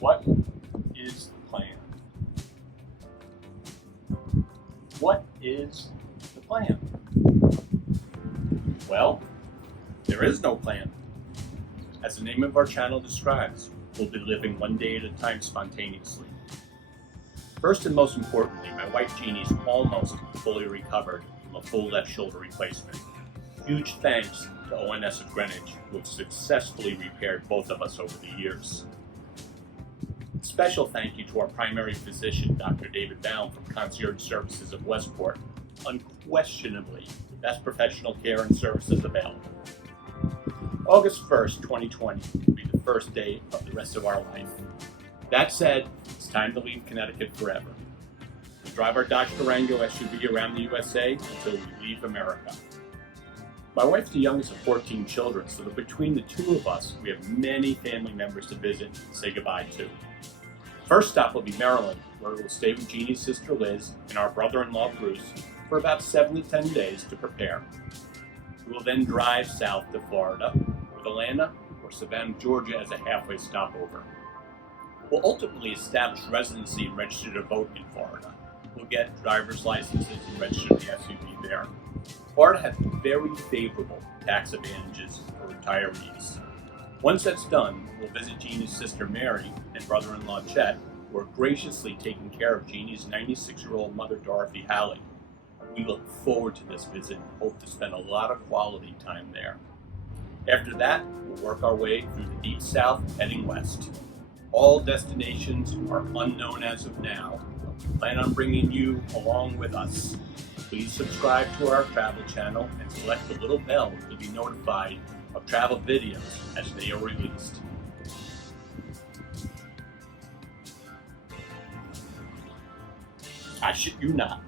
What is the plan? What is the plan? Well, there is no plan. As the name of our channel describes, we'll be living one day at a time spontaneously. First and most importantly, my wife Jeannie's almost fully recovered from a full left shoulder replacement. Huge thanks to ONS of Greenwich, who have successfully repaired both of us over the years. Special thank you to our primary physician, Dr. David Baum from Concierge Services of Westport. Unquestionably, the best professional care and services available. August 1st, 2020 will be the first day of the rest of our life. That said, it's time to leave Connecticut forever. We drive our Dodge Durango SUV around the USA until we leave America. My wife's the youngest of 14 children, so that between the two of us, we have many family members to visit and say goodbye to. First stop will be Maryland, where we will stay with Jeannie's sister Liz and our brother-in-law Bruce for about 7 to 10 days to prepare. We will then drive south to Florida, with Atlanta or Savannah, Georgia as a halfway stopover. We'll ultimately establish residency and register to vote in Florida. We'll get driver's licenses and register the SUV there. Florida has very favorable tax advantages for retirees. Once that's done, we'll visit Jeannie's sister Mary and brother-in-law Chet, who are graciously taking care of Jeannie's 96-year-old mother Dorothy Halley. We look forward to this visit and hope to spend a lot of quality time there. After that, we'll work our way through the deep south, heading west. All destinations are unknown as of now. We plan on bringing you along with us. Please subscribe to our travel channel and select the little bell to be notified of travel videos as they are released. I shit you not.